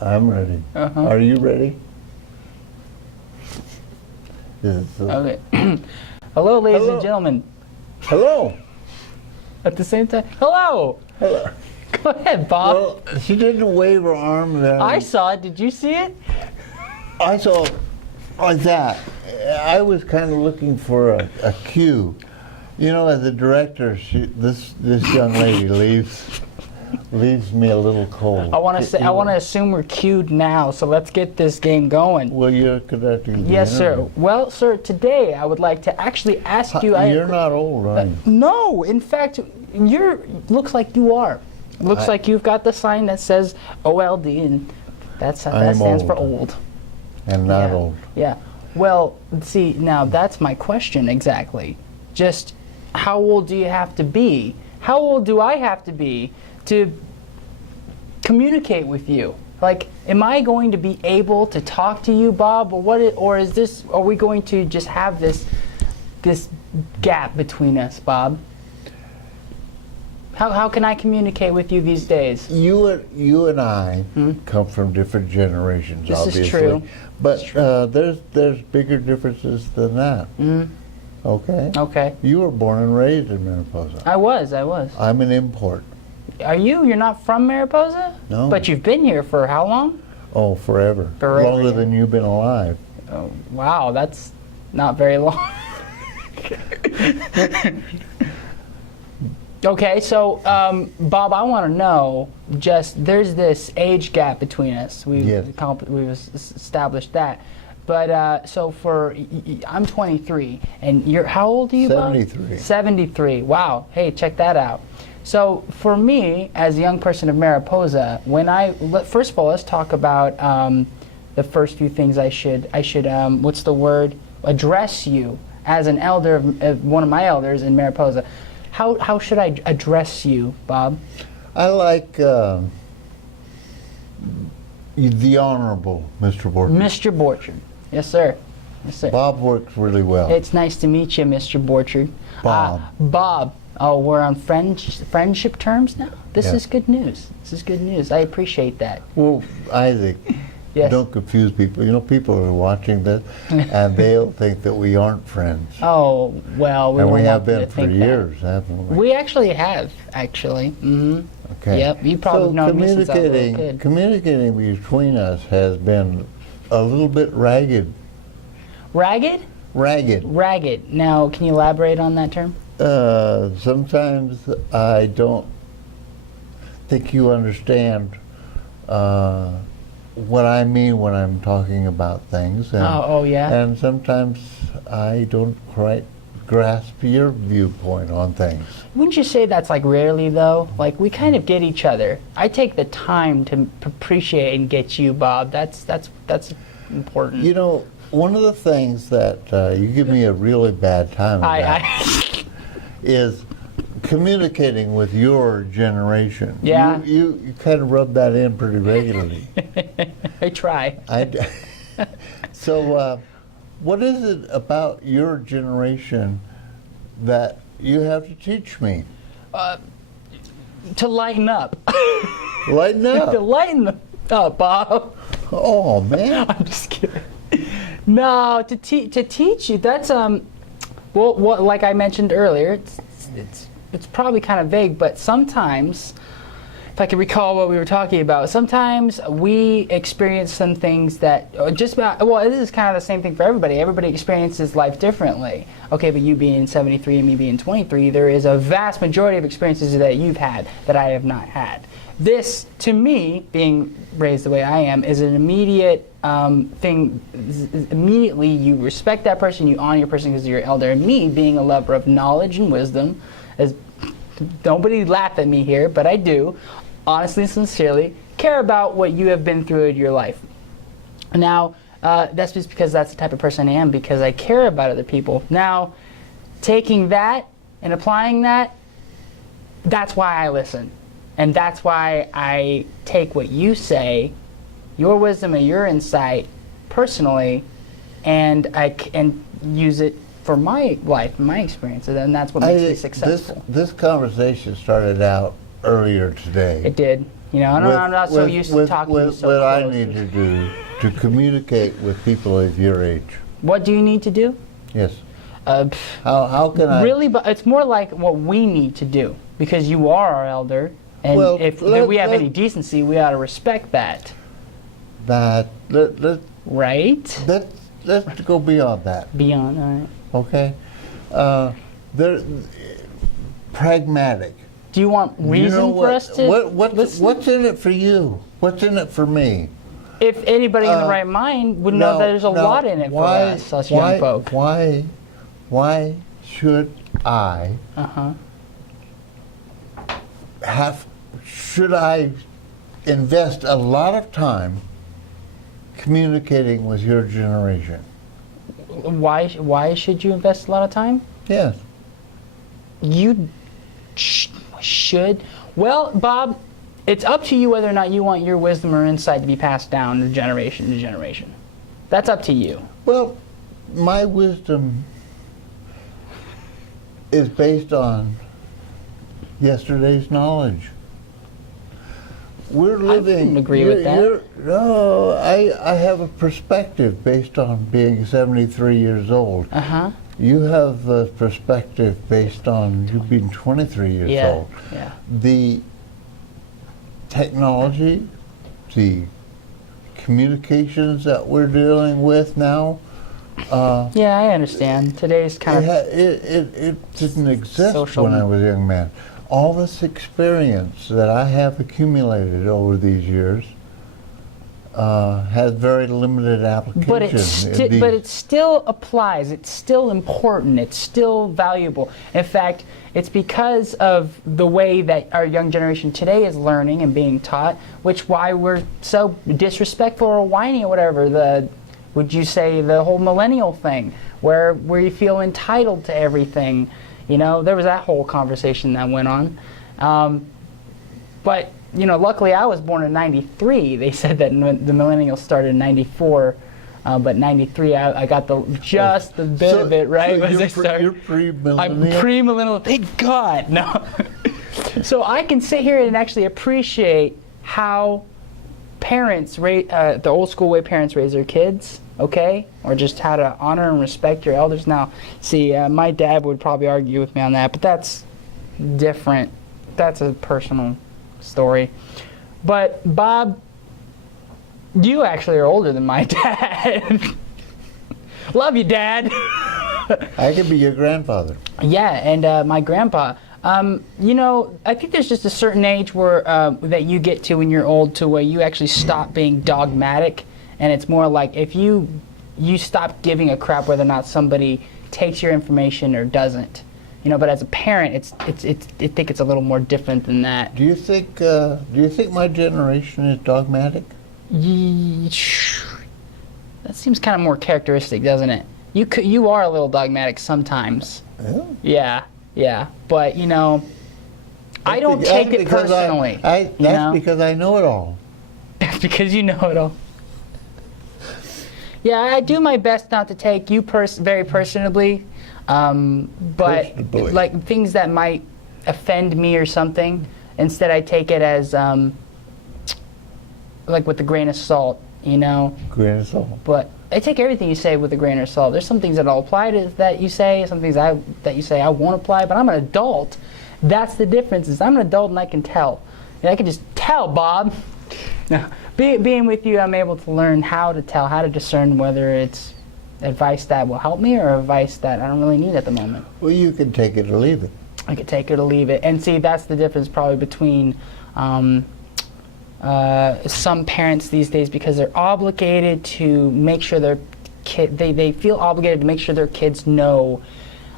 I'm ready. Are you ready? Okay. Hello, ladies and gentlemen. Hello. At the same time, hello. Hello. Go ahead, Bob. Well, she didn't wave her arm. I saw it. Did you see it? I saw like that. I was kind of looking for a cue. You know, as a director, this young lady leaves me a little cold. I want to assume we're cued now, so let's get this game going. Well, you're conducting. Yes, sir. Well, sir, today I would like to actually ask you. You're not old, are you? No, in fact, looks like you are. Looks like you've got the sign that says OLD, and that stands for old. And not old. Yeah. Well, see, now that's my question exactly. Just how old do you have to be? How old do I have to be to communicate with you? Like, am I going to be able to talk to you, Bob, or is this? Are we going to just have this gap between us, Bob? How can I communicate with you these days? You and I come from different generations, this obviously. Is true. But there's bigger differences than that. Okay. Okay. You were born and raised in Mariposa. I was. I'm an import. Are you? You're not from Mariposa? No. But you've been here for how long? Oh, forever. Longer than you've been alive. Oh, wow, that's not very long. Okay, so Bob, I want to know. There's this age gap between us. We've established that. But so I'm 23, and how old are you, Bob? 73. 73. Wow. Hey, check that out. So for me, as a young person of Mariposa, first of all, let's talk about the first few things I should what's the word? Address you as an elder, one of my elders in Mariposa. How should I address you, Bob? I like the Honorable Mr. Borchard. Mr. Borchard. Yes, sir. Yes, sir. Bob works really well. It's nice to meet you, Mr. Borchard. Bob. Bob. Oh, we're on friendship terms now? This is good news. This is good news. I appreciate that. Well, Isaac, yes. Don't confuse people. You know, people are watching this, and they'll think that we aren't friends. Oh, well, we have been for years, haven't we? We actually have, actually. Mm-hmm. Okay. Yep, you probably known me since I was a little kid. Communicating between us has been a little bit ragged. Ragged? Ragged. Ragged. Now, can you elaborate on that term? Sometimes I don't think you understand what I mean when I'm talking about things. And, yeah? And sometimes I don't quite grasp your viewpoint on things. Wouldn't you say that's like rarely, though? Like, we kind of get each other. I take the time to appreciate and get you, Bob. That's important. You know, one of the things that you give me a really bad time about is communicating with your generation. Yeah. You kind of rub that in pretty regularly. I try. So, what is it about your generation that you have to teach me? To lighten up. Lighten up? To lighten up, Bob. Oh, man. I'm just kidding. No, to teach you, that's, well, like I mentioned earlier, it's probably kind of vague, but sometimes, if I can recall what we were talking about, sometimes we experience some things that this is kind of the same thing for everybody. Everybody experiences life differently. Okay, but you being 73 and me being 23, there is a vast majority of experiences that you've had that I have not had. This, to me, being raised the way I am, is an immediate thing. Immediately, you respect that person, you honor your person because you're elder. And me, being a lover of knowledge and wisdom, as nobody laugh at me here, but I do, honestly and sincerely, care about what you have been through in your life. Now, that's just because that's the type of person I am, because I care about other people. Now, taking that and applying that, that's why I listen. And that's why I take what you say, your wisdom and your insight, personally, and use it for my life, my experiences, and that's what makes me successful. This conversation started out earlier today. It did. You know, I'm not so used to talking to you so what I close. need to do to communicate with people of your age. What do you need to do? Yes. Uh, How can I? really, but it's more like what we need to do, because you are our elder, and Well, if let- we have let- any decency, we ought to respect that, That right? let's go beyond that. Beyond, all right. Okay. They're pragmatic. Do you want reason You know for us to listen? what's in it for you? What's in it for me? If anybody in the Uh, right mind would know that there's a lot in it for us young folk. Why should I Uh-huh. should I invest a lot of time communicating with your generation? Why should you invest a lot of time? Yes. You should. Well, Bob, it's up to you whether or not you want your wisdom or insight to be passed down to generation to generation. That's up to you. Well, my wisdom is based on yesterday's knowledge. We're living. wouldn't agree with that. No, I have a perspective based on being 73 years old. Uh-huh. You have a perspective based on you being 23 years Yeah. old. Yeah. The technology, the communications that we're dealing with now, Yeah, I understand. Today's kind of it didn't exist Social- when I was a young man. All this experience that I have accumulated over these years has very limited application. but it still applies. It's still important. It's still valuable. In fact, it's because of the way that our young generation today is learning and being taught, which why we're so disrespectful or whiny or whatever. Would you say the whole millennial thing, where you feel entitled to everything? You know, there was that whole conversation that went on. But you know, luckily I was born in '93. They said that the millennials started in '94, but '93 I got the bit of it right. as I started. You're pre-millennial. I'm pre-millennial. Thank God. No. So I can sit here and actually appreciate how parents, the old school way parents raise their kids, okay? Or just how to honor and respect your elders. Now, see, my dad would probably argue with me on that, but that's different. That's a personal story. But Bob, you actually are older than my dad. Love you, Dad. I could be your grandfather. Yeah, and my grandpa. You know, I think there's just a certain age where that you get to when you're old to where you actually stop being dogmatic, and it's more like if you stop giving a crap whether or not somebody takes your information or doesn't. You know, but as a parent, I think it's a little more different than that. Do you think my generation is dogmatic? That seems kind of more characteristic, doesn't it? You are a little dogmatic sometimes. Yeah. Yeah. But you know, I don't take it personally. That's because I know it all. That's because you know it all. Yeah, I do my best not to take you very personally, but Personally. like things that might offend me or something. Instead, I take it as like with a grain of salt, you know. Grain of salt. But I take everything you say with a grain of salt. There's some things that I'll apply to that you say, some things that you say I won't apply. But I'm an adult. That's the difference. Is I'm an adult and I can tell. And I can just tell, Bob. Now, being with you, I'm able to learn how to tell, how to discern whether it's advice that will help me or advice that I don't really need at the moment. Well, you can take it or leave it. I could take it or leave it. And see, that's the difference probably between some parents these days, because they're obligated to make sure their kid, they feel obligated to make sure their kids know,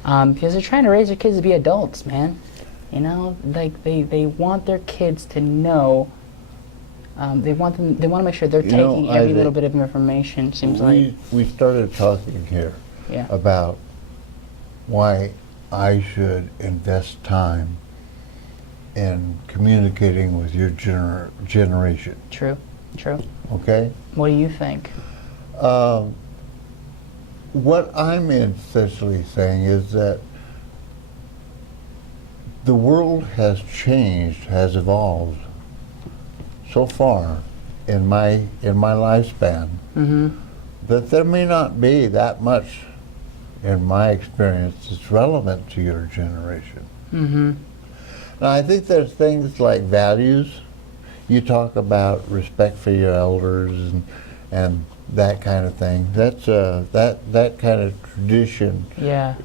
because they're trying to raise their kids to be adults, man. You know, like they want their kids to know. They want to make sure they're taking every little bit of information. Seems like we started talking here yeah. about why I should invest time in communicating with your generation. True. Okay. What do you think? What I'm essentially saying is that the world has changed, has evolved so far in my lifespan that there may not be that much in my experience that's relevant to your generation. Now, I think there's things like values. You talk about respect for your elders and that kind of thing. That's that kind of tradition. Yeah.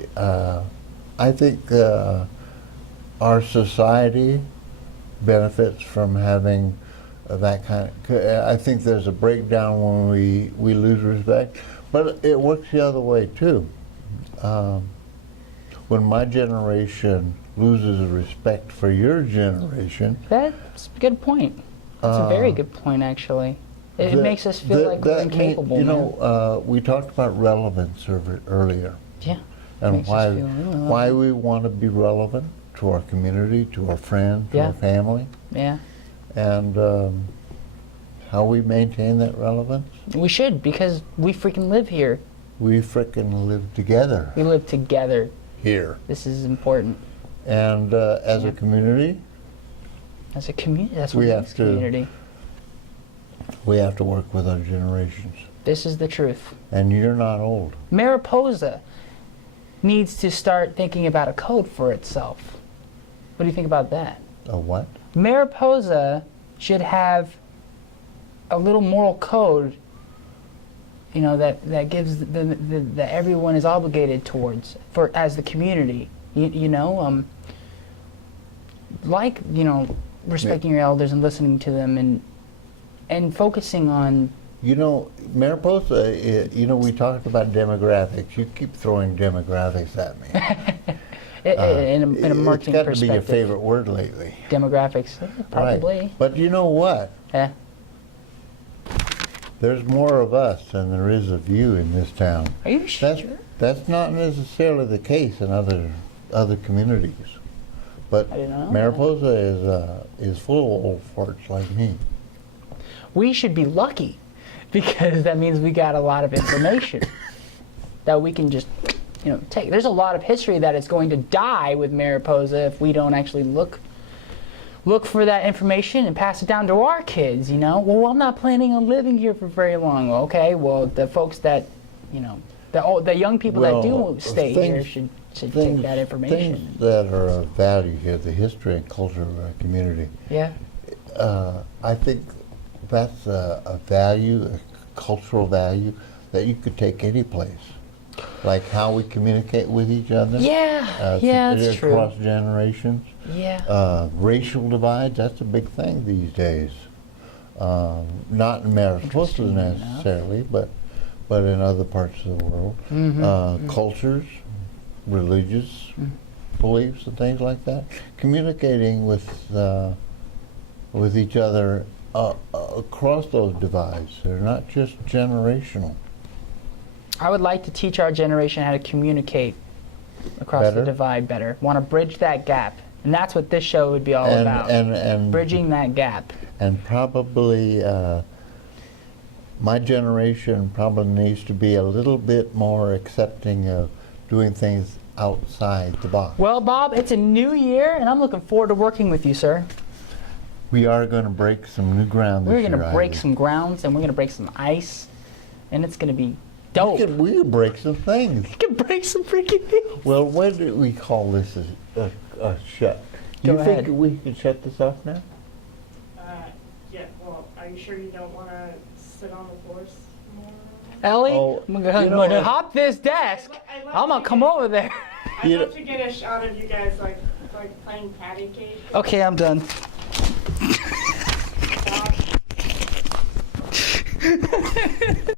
I think our society benefits from having that kind of. I think there's a breakdown when we lose respect, but it works the other way too. When my generation loses respect for your generation, That's a good point. That's a very good point, actually. It makes us feel like we're incapable. You know, we talked about relevance earlier, yeah. and Makes us feel why we want to be relevant to our community, to our friends, to Yeah. our family, Yeah. and how we maintain that relevance. We should, because we freaking live here. We frickin' live together We live together. here, This is important. and as Yeah. a community, As a community, that's what We makes have to- community. we have to work with our generations. This is the truth. And you're not old. Mariposa needs to start thinking about a code for itself. What do you think about that? A what? Mariposa should have a little moral code, you know, that gives that everyone is obligated towards for as the community. You know, like, you know, respecting your elders and listening to them and focusing on. You know, Mariposa, you know, we talked about demographics. You keep throwing demographics at me. in a marketing It's got to be perspective. your favorite word lately. Demographics, probably. Right. But you know what? Yeah. There's more of us than there is of you in this town. Are you sure? That's not necessarily the case in other communities. But I didn't know that. Mariposa is full of old farts like me. We should be lucky because that means we got a lot of information that we can just, you know, take. There's a lot of history that is going to die with Mariposa if we don't actually look for that information and pass it down to our kids, you know. Well, I'm not planning on living here for very long. Okay, well, the folks that, you know, the young people that do stay here should take that information. Things that are of value here, the history and culture of our community. Yeah. I think that's a value, a cultural value that you could take any place. Like how we communicate with each other. Yeah, yeah, that's true. Across generations. Yeah. Racial divides, that's a big thing these days. Not in Mariposa Interesting enough. necessarily, but in other parts of the world. Cultures, religious beliefs and things like that. Communicating with each other across those divides. They're not just generational. I would like to teach our generation how to communicate across the divide better. Want to bridge that gap. And that's what this show would be all about. And bridging that gap. And probably my generation probably needs to be a little bit more accepting of doing things outside the box. Well, Bob, it's a new year, and I'm looking forward to working with you, sir. We are going to break some new ground this We're year. going to break Ivy. some grounds, and we're going to break some ice, and it's going to be dope. We could break some things. We can break some freaking things. Well, what do we call this a shut? Do Go you ahead. think we can shut this off now? Yeah, well, are you sure you don't want to sit on the floor more? Ellie, Oh, I'm you going know, to hop this desk. I'd love I'm going to to come get- over there. I'd You love know- to get a shot of you guys like playing patty cake. Okay, I'm done. Stop.